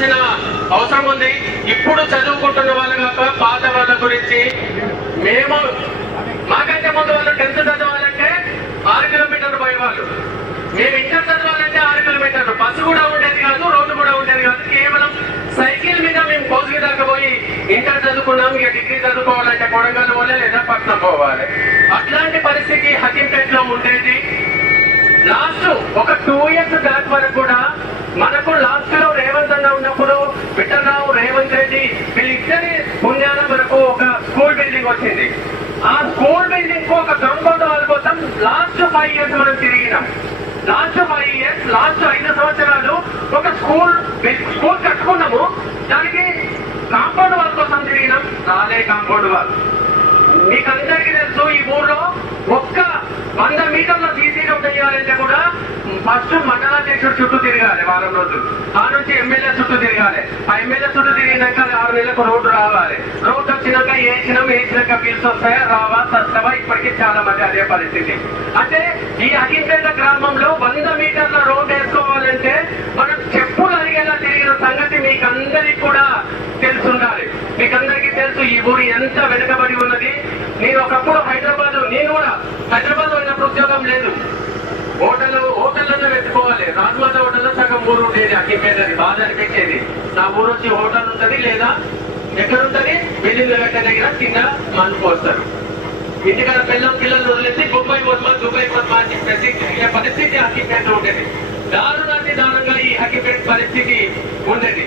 చెప్పాల్సిన అవసరం ఉంది. ఇప్పుడు చదువుకుంటున్న వాళ్ళు కాక పాత వాళ్ళ గురించి మేము మాకంటే ముందు వాళ్ళు 10th చదవాలంటే 6 కిలోమీటర్లు పోయేవాళ్ళు. మేము ఇంటర్ చదవాలంటే 6 కిలోమీటర్లు. బస్సు కూడా ఉండేది కాదు, రోడ్డు కూడా ఉండేది కాదు. కేవలం సైకిల్ మీద మేము కోసుకి దాకా పోయి ఇంటర్ చదువుకున్నాం. ఇక డిగ్రీ చదువుకోవాలంటే కొడంగల్ పోలే లేదా పట్నం పోవాలి. అట్లాంటి పరిస్థితి హకీంపేటలో ఉండేది. లాస్ట్ ఒక 2 years బ్యాక్ వరకు కూడా మనకు లాస్ట్ లో రేవంత్ అన్న ఉన్నప్పుడు విఠలరావు, రేవంత్ రెడ్డి వీళ్ళిద్దరి పుణ్యాన మనకు ఒక స్కూల్ బిల్డింగ్ వచ్చింది. ఆ స్కూల్ బిల్డింగ్ కు ఒక కాంపౌండ్ వాల్ కోసం లాస్ట్ 5 years మనం తిరిగినాం. లాస్ట్ 5 సంవత్సరాలు ఒక స్కూల్ కట్టుకున్నాము. దానికి కాంపౌండ్ వాల్ కోసం తిరిగినాం. రాలే కాంపౌండ్ వాల్. మీకు అందరికీ తెలుసు, ఈ ఊర్లో ఒక్క 100 మీటర్ల సీసీ రోడ్ వేయాలంటే కూడా ఫస్ట్ మండలాధ్యక్షుడు చుట్టూ తిరగాలి వారం రోజులు. ఆ నుంచి ఎమ్మెల్యే చుట్టూ తిరగాలి. ఆ ఎమ్మెల్యే చుట్టూ తిరిగినాక 6 నెలలకు రోడ్డు రావాలి. రోడ్డు వచ్చినాక వేసినాక బిల్స్ వస్తాయా రావా సస్తావా? ఇప్పటికీ చాలా మంది అదే పరిస్థితి. అంటే ఈ హకీంపేట గ్రామంలో 100 మీటర్ల రోడ్డు వేసుకోవాలంటే మనం చెప్పులు అడిగేలా తిరిగిన సంగతి మీకు అందరికి కూడా తెలుసుండాలి. మీకందరికీ తెలుసు ఈ ఊరు ఎంత వెనుకబడి ఉన్నది. నేను ఒకప్పుడు నేను కూడా హైదరాబాద్ వెళ్ళినప్పుడు ఉద్యోగం లేదు. హోటల్లోనే పెట్టుకోవాలి. రాజమాత హోటల్లో సగం ఊరు ఉండేది. హకీంపేటది బాధ అనిపించేది. నా ఊరు వచ్చి హోటల్ ఉంటుంది, లేదా ఎక్కడ ఉంటుంది బిల్డింగ్ గట్ట దగ్గర కింద మానుకొస్తారు. ఇంటికాడ పిల్లలు వదిలేసి దుబాయ్ పోతుమా అని చెప్పేసి పరిస్థితి హకీంపేటలో ఉండేది. దారుణంగా ఈ హకీంపేట పరిస్థితి ఉండేది.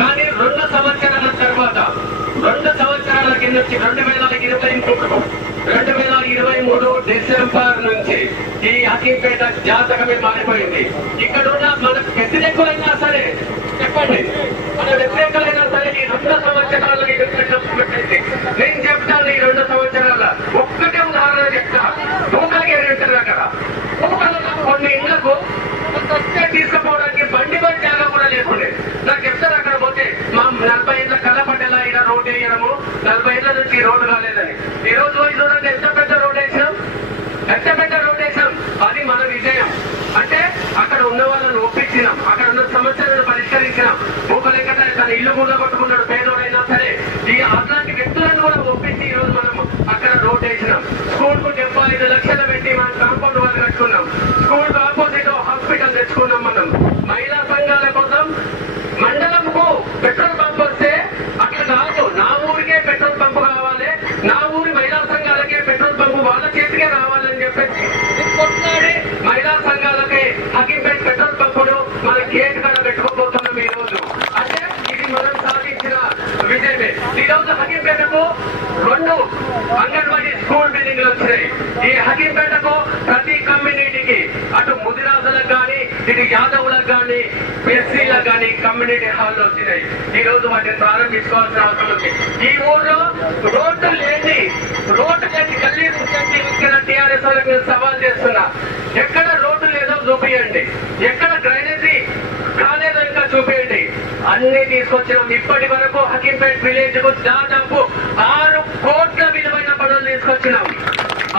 కానీ 2 సంవత్సరాల తర్వాత 2 సంవత్సరాల కింద 2023 డిసెంబర్ నుంచి ఈ హకీంపేట జాతకమే మారిపోయింది. ఇక్కడ ఉన్న మన వ్యతిరేకులైనా సరే చెప్పండి, మన వ్యతిరేకులైనా సరే ఈ 2 సంవత్సరాలు పెట్టింది. నేను చెప్తాను ఈ 2 సంవత్సరాల ఒక్కటే ఉదాహరణ చెప్తా. దూకలకి ఎరుగుంటారు అక్కడ. దూకలలో కొన్ని ఇళ్లకు తీసుకుపోవడానికి బండి జాగా కూడా లేకుండే. నాకు చెప్తారు అక్కడ పోతే మా 40 ఏళ్ళ కళ పట్టేలా ఇలా రోడ్డు వేయడము, 40 ఏళ్ళ నుంచి రోడ్డు కాలేదని. ఈ రోజు పోయి చూడండి ఎంత పెద్ద రోడ్ వేసాం. అది మన విజయం. అంటే అక్కడ ఉన్న వాళ్ళని ఒప్పించినాం, అక్కడ ఉన్న సమస్యలను పరిష్కరించినాం. భూకలేకట తన ఇల్లు కూడా కొట్టుకున్నాడు పేదోడైనా సరే. అట్లాంటి వ్యక్తులను కూడా ఒప్పించి ఈ రోజు మనం అక్కడ రోడ్ వేసినాం. స్కూల్ కు 75 లక్షలు పెట్టి మనం కాంపౌండ్ వాళ్ళు కట్టుకున్నాం. స్కూల్ కు ఆపోజిట్ హాస్పిటల్ తెచ్చుకున్నాం. మనం మహిళా సంఘాల కోసం మండలంకు పెట్రోల్ పంప్ వస్తే అట్లా కాదు, నా ఊరికే పెట్రోల్ పంపు కావాలి, నా ఊరి మహిళా సంఘాలకే పెట్రోల్ పంపు వాళ్ళ చేతికే రావాలని చెప్పేసి కొట్లాడి మహిళా సంఘాలకే హకీంపేట పెట్రోల్ పంపును మన గేట్ కాడ పెట్టుకోబోతున్నాం ఈ రోజు. అంటే ఇది మనం సాధించిన విజయమే. ఈ రోజు హకీంపేటకు 2 అంగన్వాడీ స్కూల్ బిల్డింగ్లు వచ్చినాయి. ఈ హకీంపేటకు ప్రతి కమ్యూనిటీకి అటు ముదిరాజులకు కానీ ఇటు యాదవులకు కానీ ఎస్సీలకు కానీ కమ్యూనిటీ హాల్ వచ్చినాయి. ఈ రోజు వాటిని ప్రారంభించుకోవాల్సిన అవసరం ఉంది. ఈ ఊర్లో రోడ్డు లేని గల్లీ టీఆర్ఎస్ వాళ్ళకి నేను సవాల్ చేస్తున్నా. ఎక్కడ రోడ్డు లేదో చూపియండి, ఎక్కడ డ్రైనేజీ కాలేదో ఇంకా చూపియండి. అన్ని తీసుకొచ్చినాం. ఇప్పటి వరకు హకీంపేట విలేజ్ కు దాదాపు 6 కోట్ల విలువైన పనులు తీసుకొచ్చినాం.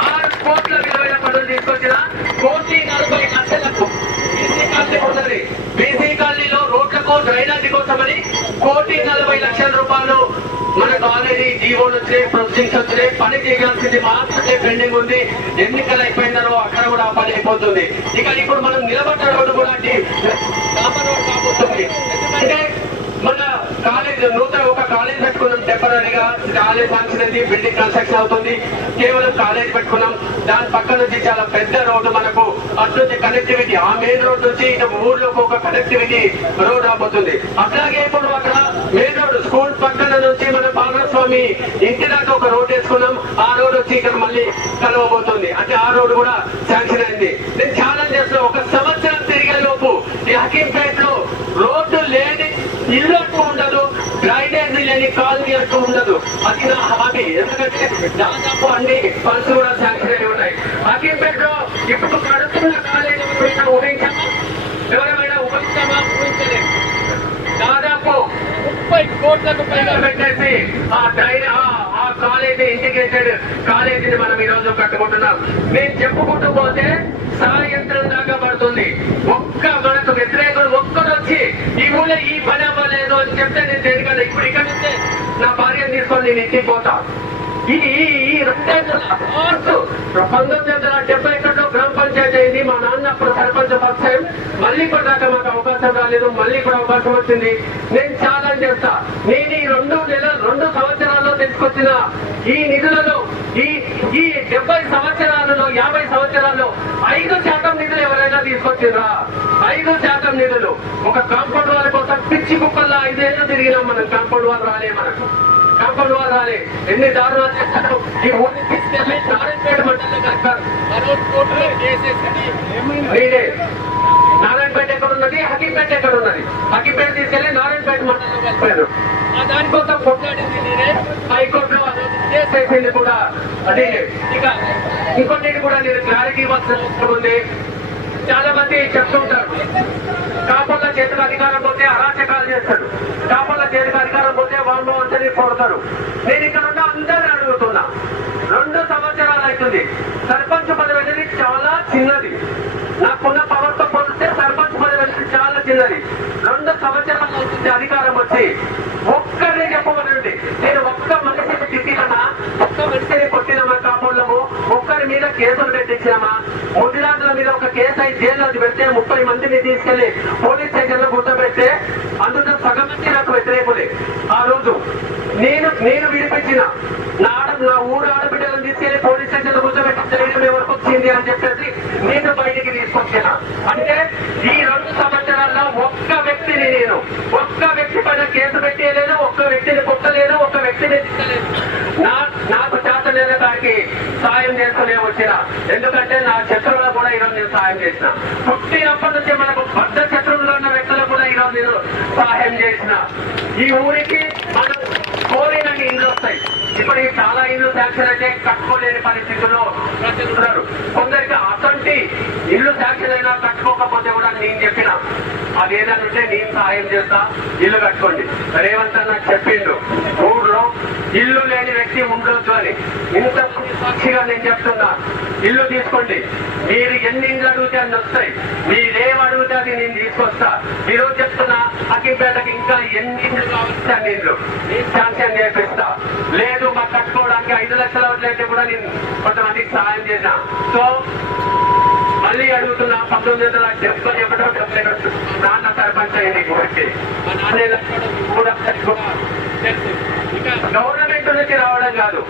6 కోట్ల విలువైన పనులు తీసుకొచ్చిన 140 లక్షలకు బీసీ కాలనీ ఉన్నది. బీసీ కాలనీలో రోడ్లకు డ్రైనేజీ కోసమని 140 లక్షల రూపాయలు మనకు ఆల్రెడీ జీవోలు వచ్చినాయి, ప్రొసీడింగ్స్ వచ్చినాయి. పని చేయాల్సింది మాత్రమే పెండింగ్ ఉంది. ఎన్నికలు అయిపోయినారో అక్కడ కూడా ఆ పని అయిపోతుంది. ఇక ఇప్పుడు మనం నిలబడ్డ రోడ్డు కూడా కాబోతుంది. ఎందుకంటే మన కాలేజ్ నూతన ఒక కాలేజ్ పెట్టుకున్నాం. టెంపరీగా కాలేజ్ శాంక్షన్ అయింది, బిల్డింగ్ కన్స్ట్రక్షన్ అవుతుంది. కేవలం కాలేజ్ పెట్టుకున్నాం. దాని పక్క నుంచి చాలా పెద్ద రోడ్డు మనకు అటు నుంచి కనెక్టివిటీ, ఆ మెయిన్ రోడ్ నుంచి ఇటు ఊర్లోకి ఒక కనెక్టివిటీ రోడ్ రాబోతుంది. అట్లాగే ఇప్పుడు అక్కడ మెయిన్ రోడ్ స్కూల్ పక్కన నుంచి మన పాలస్వామి ఇంటి దాకా ఒక రోడ్ వేసుకున్నాం. ఆ రోడ్ వచ్చి ఇక్కడ మళ్ళీ కలవబోతుంది. అంటే ఆ రోడ్ కూడా శాంక్షన్ అయింది. నేను ఛాలెంజ్ చేస్తున్నా, 1 సంవత్సరం తిరిగే లోపు ఈ హకీంపేటలో రోడ్డు లేని ఇల్లు అంటూ ఉండదు, డ్రైనేజీ లేని కాలనీ అంటూ ఉండదు. అది నా హామీ. ఎందుకంటే దాదాపు అన్ని ఫండ్స్ కూడా శాంక్షన్ అయి ఉన్నాయి. హకీంపేటలో ఇప్పుడు కడుతున్న కాలేజీ ఊహించామా? ఎవరైనా ఊహించలేదు. దాదాపు 30 కోట్లకు పైగా పెట్టేసి ఆ కాలేజీ ఇంటిగ్రేటెడ్ కాలేజీని మనం ఈ రోజు కట్టుకుంటున్నాం. నేను చెప్పుకుంటూ పోతే సాయంత్రం దాకా పడుతుంది. మనకు వ్యతిరేకులు ఒక్కరు వచ్చి ఈ ఊళ్ళో ఈ పని ఇవ్వలేదు అని చెప్తే నేను దేనికన్నా ఇప్పుడు ఇక్కడ నుంచే నా భార్యను తీసుకొని నేను ఇంటికి పోతా. ఈ 1971లో గ్రామ పంచాయతీ అయింది. మా నాన్న అప్పుడు సర్పంచ్ ఫస్ట్ టైం. మళ్ళీ కూడా దాకా మాకు అవకాశం రాలేదు. మళ్ళీ కూడా అవకాశం వచ్చింది. నేను ఛాలెంజ్ చేస్తా, నేను ఈ 2 సంవత్సరాల్లో తీసుకొచ్చిన ఈ నిధులలో ఈ 70 సంవత్సరాలలో 50 సంవత్సరాల్లో 5% నిధులు ఎవరైనా తీసుకొచ్చిర్రా? 5% నిధులు. ఒక కాంపౌండ్ వారి కోసం పిచ్చి కుక్కల్లా 5 ఏళ్ళు తిరిగినాం మనం. కాంపౌండ్ వారు రాలే మనకు. కాంపౌండ్ వారు రాలే. ఎన్ని దారుణాలు చేస్తారు. ఈ ఊరిని తీసుకెళ్లి నారాయణపేట మండలంలో కట్టారు. నారాయణపేట ఎక్కడ ఉన్నది, హకీంపేట ఎక్కడ ఉన్నది? హకీంపేట తీసుకెళ్లి నారాయణపేట మండలంలో కలిపారు. దానికోసం కొట్లాడింది నేనే. హైకోర్టులో చేసేసింది కూడా అదే. ఇక ఇంకొన్నిటి కూడా నేను క్లారిటీ ఇవ్వాల్సిన ఉంది. చాలా మంది చెప్తుంటారు, కాపుల చేతికి అధికారం పోతే అరాచకాలు చేస్తాడు, కాపుల చేతికి అధికారం పోతే వాళ్ళు అంతని కొడతారు. నేను ఇక్కడ ఉన్న అందరినీ అడుగుతున్నా, 2 సంవత్సరాలు అవుతుంది. సర్పంచ్ పదవి అనేది చాలా చిన్నది. నాకున్న పవర్తో పోలిస్తే సర్పంచ్ పదవి అనేది చాలా చిన్నది. 2 సంవత్సరాలు అవుతుంది అధికారం వచ్చి. ఒక్కరిని చెప్పమనండి, నేను ఒక్క మనిషిని తిట్టినమా, ఒక్క మనిషిని కొట్టినమా, కాపులము ఒక్కరి మీద కేసులు పెట్టించినామా? ముదిరాజుల మీద ఒక కేసు అయి జైల్లో పెడితే 30 మందిని తీసుకెళ్లి పోలీస్ స్టేషన్ లో కూర్చోబెడితే అందులో సగం మంది నాకు వ్యతిరేకులే. ఆ రోజు నేను విడిపించిన నా ఊరు ఆడబిడ్డలను తీసుకెళ్లి పోలీస్ స్టేషన్ లో కూర్చోబెట్టి ధైర్యం ఎవరికి వచ్చింది అని చెప్పేసి నేను బయటికి తీసుకొచ్చిన. అంటే ఈ 2 సంవత్సరాల్లో ఒక్క వ్యక్తి పైన కేసు పెట్టేయలేదు, ఒక్క వ్యక్తిని కొట్టలేదు, ఒక్క వ్యక్తిని తిట్టలేదు. నాకు చేత లేదా దానికి సాయం చేస్తూనే వచ్చిన. ఎందుకంటే నా శత్రువులకు కూడా ఈరోజు నేను సాయం చేసిన. పుట్టినప్పటి నుంచి మనకు పెద్ద శత్రువులు ఉన్న వ్యక్తులకు కూడా ఈరోజు నేను సహాయం చేసిన. ఈ ఊరికి మనం కోరినన్ని ఇండ్లు వస్తాయి. ఇప్పటికి చాలా ఇల్లు శాంక్షన్ అయితే కట్టుకోలేని పరిస్థితుల్లో ప్రజలున్నారు. కొందరికి అసంటి ఇల్లు శాంక్షన్ అయినా కట్టుకోకపోతే కూడా నేను చెప్పిన అదేదంటే నేను సహాయం చేస్తా, ఇల్లు కట్టుకోండి. రేవంత్ అన్న చెప్పిండు ఊళ్ళో ఇల్లు లేని వ్యక్తి ఉండొచ్చు అని. ఇంత సాక్షిగా నేను చెప్తున్నా, ఇల్లు తీసుకోండి. మీరు ఎన్ని ఇండ్లు అడిగితే అన్ని వస్తాయి. మీరేం అడిగితే అది నేను తీసుకొస్తా. ఈరోజు చెప్తున్నా, హకీంపేటకి ఇంకా ఎన్ని ఇండ్లు కావాల్సి అన్ని ఇండ్లు నేను శాంక్షన్ చేపిస్తా. లేదు మాకు కట్టుకోవడానికి 5 లక్షల ఓట్లయితే కూడా నేను కొంతమందికి సహాయం చేసిన. సో మళ్ళీ అడుగుతున్నా, 1971 నాన్న సర్పంచ్ అయింది ఊరికి. మా నాన్న గవర్నమెంట్ నుంచి రావడం కాదు,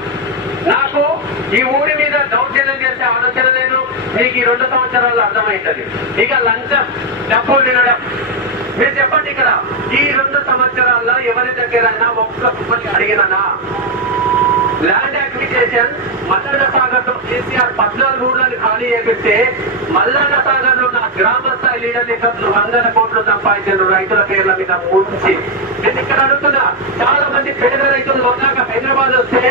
నాకు ఈ ఊరి మీద దౌర్జన్యం చేసే ఆలోచన లేదు. మీకు ఈ 2 సంవత్సరాల్లో అర్థమవుతుంది. ఇక లంచం, డబ్బులు తినడం. మీరు చెప్పండి, ఇక్కడ ఈ 2 సంవత్సరాల్లో ఎవరి దగ్గరైనా ఒక్క రూపాయి అడిగినా? ల్యాండ్ అక్విజిషన్ మల్లన్న సాగర్ లో కేసీఆర్ 14 ఊర్లను ఖాళీ చేపిస్తే మల్లన్న సాగర్ లో నా గ్రామ స్థాయి లీడర్లు 100 కోట్లు సంపాదించారు రైతుల పేర్ల మీద ముంచి. నేను ఇక్కడ అడుగుతున్నా, చాలా మంది పేద రైతులు ఉన్నాక హైదరాబాద్ వస్తే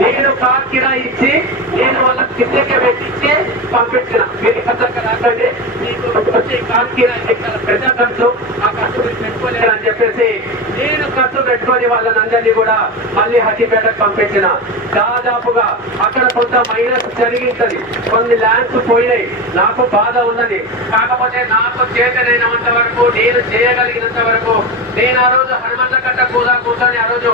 నేను కార్ కిరాయి ఇచ్చి నేను వాళ్ళకి కిందకే పెట్టించి పంపించిన. మీరు ఇక్కడ దగ్గర రాకండి, మీకు వచ్చి కార్ కిరాయి పెద్ద ఖర్చు, ఆ ఖర్చు మీరు పెట్టుకోలేరు అని చెప్పేసి నేను ఖర్చు పెట్టుకొని వాళ్ళని అందరినీ కూడా మళ్ళీ హకీంపేటకు పంపించిన. దాదాపుగా అక్కడ కొంత మైనస్ జరిగింటది, కొన్ని ల్యాండ్స్ పోయినాయి. నాకు బాధ ఉన్నది. కాకపోతే నాకు చేతనైనంత వరకు, నేను చేయగలిగినంత వరకు నేను ఆ రోజు హనుమంత కట్ట కూర్చొని ఆ రోజు